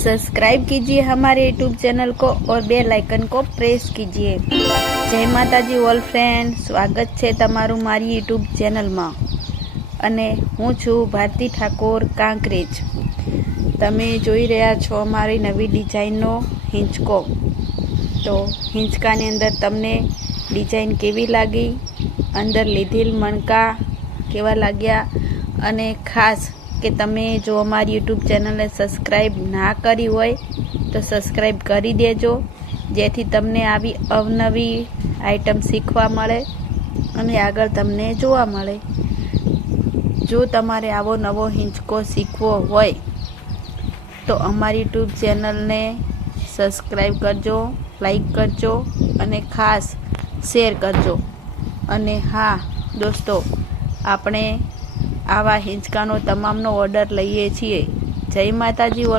Subscribe कीजिए हमारे YouTube channel को और बेल आइकन को प्रेस कीजिए। जय माताजी ऑल फ्रेंड, स्वागत है तमारू मारी यूट्यूब चैनल में। अने हूँ छू भारती ठाकोर कांकरेज। तमे जोई रह्या छो अमारी नवी डिजाइननो हिंचको। तो हिंचकानी अंदर तमने डिजाइन केवी लागी, अंदर लीधेल मणका केवा लाग्या, अने खास के तमे जो अमारी यूट्यूब चैनल ने सब्सक्राइब ना करी होय तो सब्सक्राइब करी देजो, जेथी तमने आवी अवनवी आइटम सीखवा मळे अने आगळ तमने जोवा मळे। जो तमारे आवो नवो हिंचको सीखवो होय तो अमारी यूट्यूब चैनल ने सब्सक्राइब करजो, लाइक करजो अने खास शेर करजो। अने हाँ दोस्तों, आपणे आवा हिंचकानो तमामनो ऑर्डर लईए छीए। जय माताजी ऑल।